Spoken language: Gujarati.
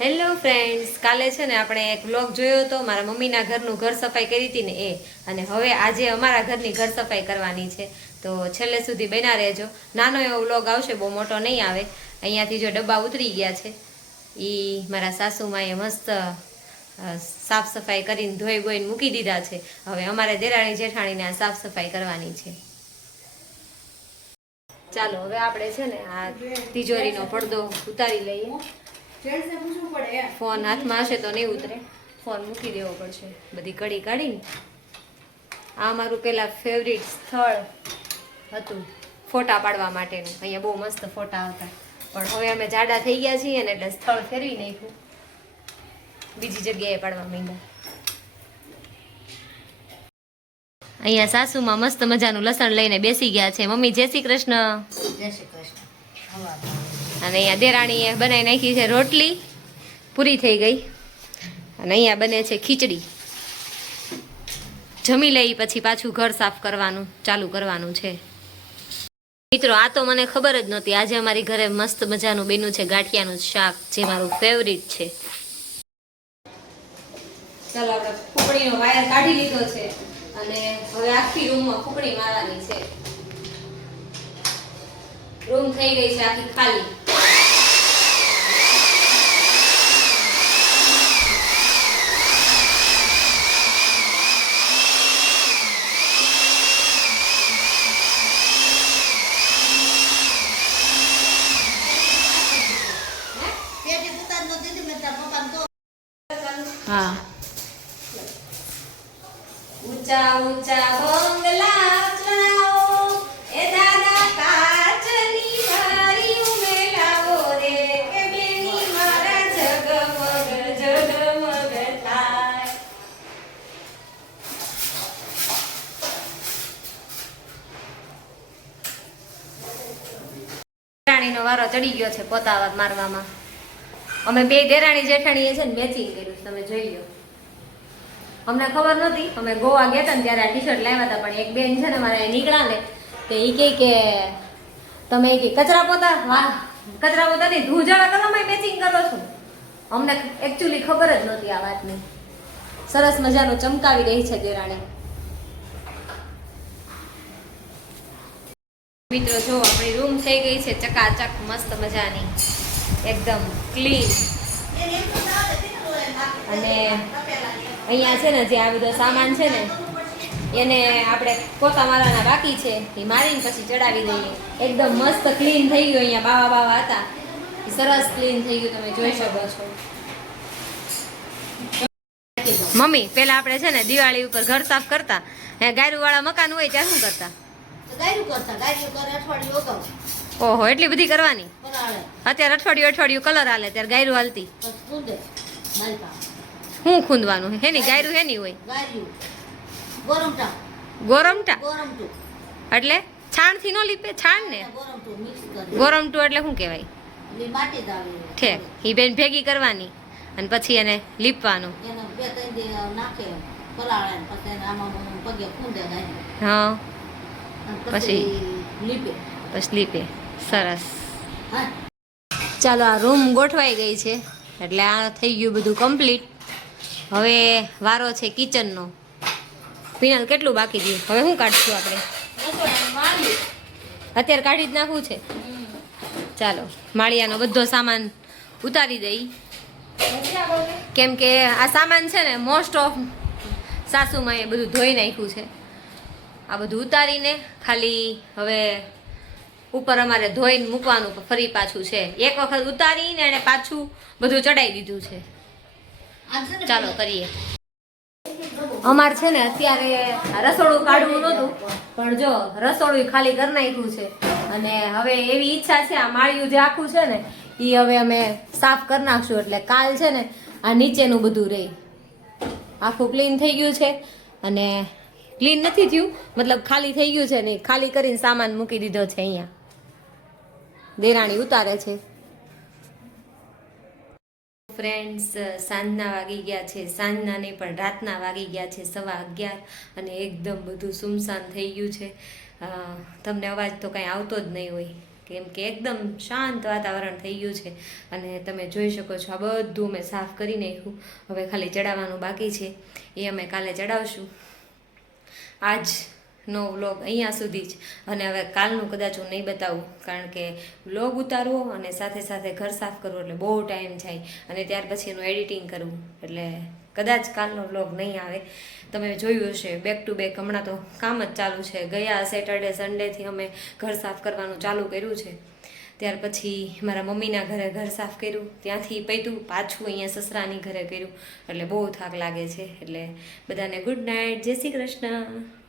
હેલો ફ્રેન્ડ્સ, કાલે છે ને આપણે એક વ્લોગ જોયો હતો મારા મમ્મીના ઘરનું ઘર સફાઈ કરી હતી ને એ, અને હવે આજે અમારા ઘરની ઘર સફાઈ કરવાની છે. તો છેલ્લે સુધી બન્યા રહેજો. નાનો એવો વ્લોગ આવશે, બહુ મોટો નહીં આવે. અહીંયાથી જો ડબ્બા ઉતરી ગયા છે, એ મારા સાસુમાએ મસ્ત સાફ સફાઈ કરીને ધોઈ બોઈને મૂકી દીધા છે. હવે અમારે દેરાણી જેઠાણીને આ સાફ સફાઈ કરવાની છે. ચાલો હવે આપણે છે ને આ તિજોરીનો પડદો ઉતારી લઈએ. ફોન હાથમાં હશે તો નહીં ઉતરે, ફોન મૂકી દેવો પડશે. બધી કડી કાઢીને આ મારું પેલા ફેવરિટ સ્થળ હતું ફોટા પાડવા માટેનું. અહીંયા બહુ મસ્ત ફોટા હતા, પણ હવે અમે જાડા થઈ ગયા છીએ ને એટલે સ્થળ ફેરવી નાખ્યું, બીજી જગ્યાએ પાડવા માંડ્યા. અહીંયા સાસુમાં મસ્ત મજાનું લસણ લઈને બેસી ગયા છે. મમ્મી જય શ્રી કૃષ્ણ. જય શ્રી કૃષ્ણ. અને અહીંયા દેરાણીએ બનાવી નાખી છે રોટલી, પૂરી થઈ ગઈ. અને અહીંયા બને છે ખીચડી. જમી લઈ પછી પાછું ઘર સાફ કરવાનું ચાલુ કરવાનું છે. મિત્રો, આ તો મને ખબર જ નહોતી. આજે અમારી ઘરે મસ્ત મજાનું બન્યું છે ગાંઠિયાનું શાક, જે મારું ફેવરિટ છે. ચાલો આપણે ફૂકણીનો વાયર કાઢી લીધો છે અને હવે આખી રૂમમાં ફૂકણી મારવાની છે. રૂમ થઈ ગઈ છે આખી ખાલી. હા, ઊંચા ઊંચા બંગલા ચણાવો એ દાદા કાચની હારી ઉમેલાવો રે કે બેની મારા જગમગ જગમગ થાય. દેરાણીનો વારો ચડી ગયો છે પોતા મારવામાં. અમે બે દેરાણી જેઠાણીએ છે ને મેચિંગ કર્યું, તમે જોઈ લો. અમને ખબર નહોતી, અમે ગોવા ગયા હતા ને ત્યારે આ ટી શર્ટ લાવ્યા હતા, પણ એક બેન છે ને મારે નીકળ્યા ને તે એ કહે કે તમે કચરા પોતા, વાહ કચરા પોતા નહીં ધૂજાળા કરવામાં મેચિંગ કરો છો. અમને એકચ્યુઅલી ખબર જ નહોતી આ વાતની. સરસ મજાનું ચમકાવી રહી છે દેરાણી. મિત્રો જો આપણી રૂમ થઈ ગઈ છે ચકાચક, મસ્ત મજાની, એકદમ ક્લીન. અને અહીંયા છે ને જે આ બધો સામાન છે ને એને આપણે પોતા મારવાના બાકી છે, એ મારીને પછી ચડાવી દઈએ. એકદમ મસ્ત ક્લીન થઈ ગયું. અહીંયા બાવા બાવા હતા, એ સરસ ક્લીન થઈ ગયું, તમે જોઈ શકો છો. મમ્મી, પેલા આપણે છે ને દિવાળી ઉપર ઘર સાફ કરતા, ગાયરું વાળા મકાન હોય ત્યારે શું કરતા? ઓહો, એટલી બધી કરવાની. અત્યારે અઠવાડિયું કલર હાલે, ત્યારે ગાયરું હાલતી. શું ખૂંદવાનું હેની ગાયરું હેની હોય? ગોરમટા એટલે છાણ થી નો લીપે? છાણ ને ગોરમટું એટલે શું કહેવાય? ઠેક, ઈ બેન ભેગી કરવાની અને પછી એને લીપવાનું. હા, પછી લીપે. સરસ. ચાલો, આ રૂમ ગોઠવાઈ ગઈ છે એટલે આ થઈ ગયું બધું કમ્પ્લીટ. હવે વારો છે કિચનનો. પીનલ, કેટલું બાકી રહ્યું? હવે શું કાઢશું આપણે? અત્યારે કાઢી જ નાખવું છે. ચાલો, માળિયાનો બધો સામાન ઉતારી દઈ, કેમ કે આ સામાન છે ને મોસ્ટ ઓફ સાસુમાએ બધું ધોઈ નાખ્યું છે. આ બધું ઉતારીને ખાલી હવે ઉપર અમારે ધોઈને મૂકવાનું ફરી પાછું છે. એક વખત ઉતારીને એને પાછું બધું ચડાવી દીધું છે. ચાલો કરીએ. અમારે છે ને અત્યારે રસોડું કાઢવું નહોતું, પણ જો રસોડું ખાલી કરી નાખ્યું છે. અને હવે એવી ઈચ્છા છે, આ માળિયું જે આખું છે ને એ હવે અમે સાફ કરી નાખશું. એટલે કાલ છે ને આ નીચેનું બધું રહી આખું ક્લીન થઈ ગયું છે. અને ક્લીન નથી થયું, મતલબ ખાલી થઈ ગયું છે ને, ખાલી કરીને સામાન મૂકી દીધો છે. અહીંયા દેરાણી ઉતારે છે. ફ્રેન્ડ્સ, સાંજના વાગી ગયા છે, સાંજના નહીં પણ રાતના વાગી ગયા છે 11:15, અને એકદમ બધું સુમસાન થઈ ગયું છે. તમને અવાજ તો કાંઈ આવતો જ નહીં હોય, કેમ કે એકદમ શાંત વાતાવરણ થઈ ગયું છે. અને તમે જોઈ શકો છો આ બધું મેં સાફ કરી નાખ્યું. હવે ખાલી ચડાવવાનું બાકી છે, એ અમે કાલે ચડાવશું. આજનો વ્લોગ અહીંયા સુધી જ. અને હવે કાલનું કદાચ હું નહીં બતાવું, કારણ કે વ્લોગ ઉતારવો અને સાથે સાથે ઘર સાફ કરવું એટલે બહુ ટાઈમ જાય, અને ત્યાર પછી એનું એડિટિંગ કરવું, એટલે કદાચ કાલનો વ્લોગ નહીં આવે. તમે જોયું હશે બેક ટુ બેક હમણાં તો કામ જ ચાલુ છે. ગયા સેટરડે સન્ડેથી અમે ઘર સાફ કરવાનું ચાલુ કર્યું છે. ત્યાર પછી મારા મમ્મીના ઘરે ઘર સાફ કર્યું, ત્યાંથી પૈતું પાછું અહીંયા સસરાની ઘરે કર્યું, એટલે બહુ થાક લાગે છે. એટલે બધાને ગુડ નાઇટ, જય શ્રી કૃષ્ણ.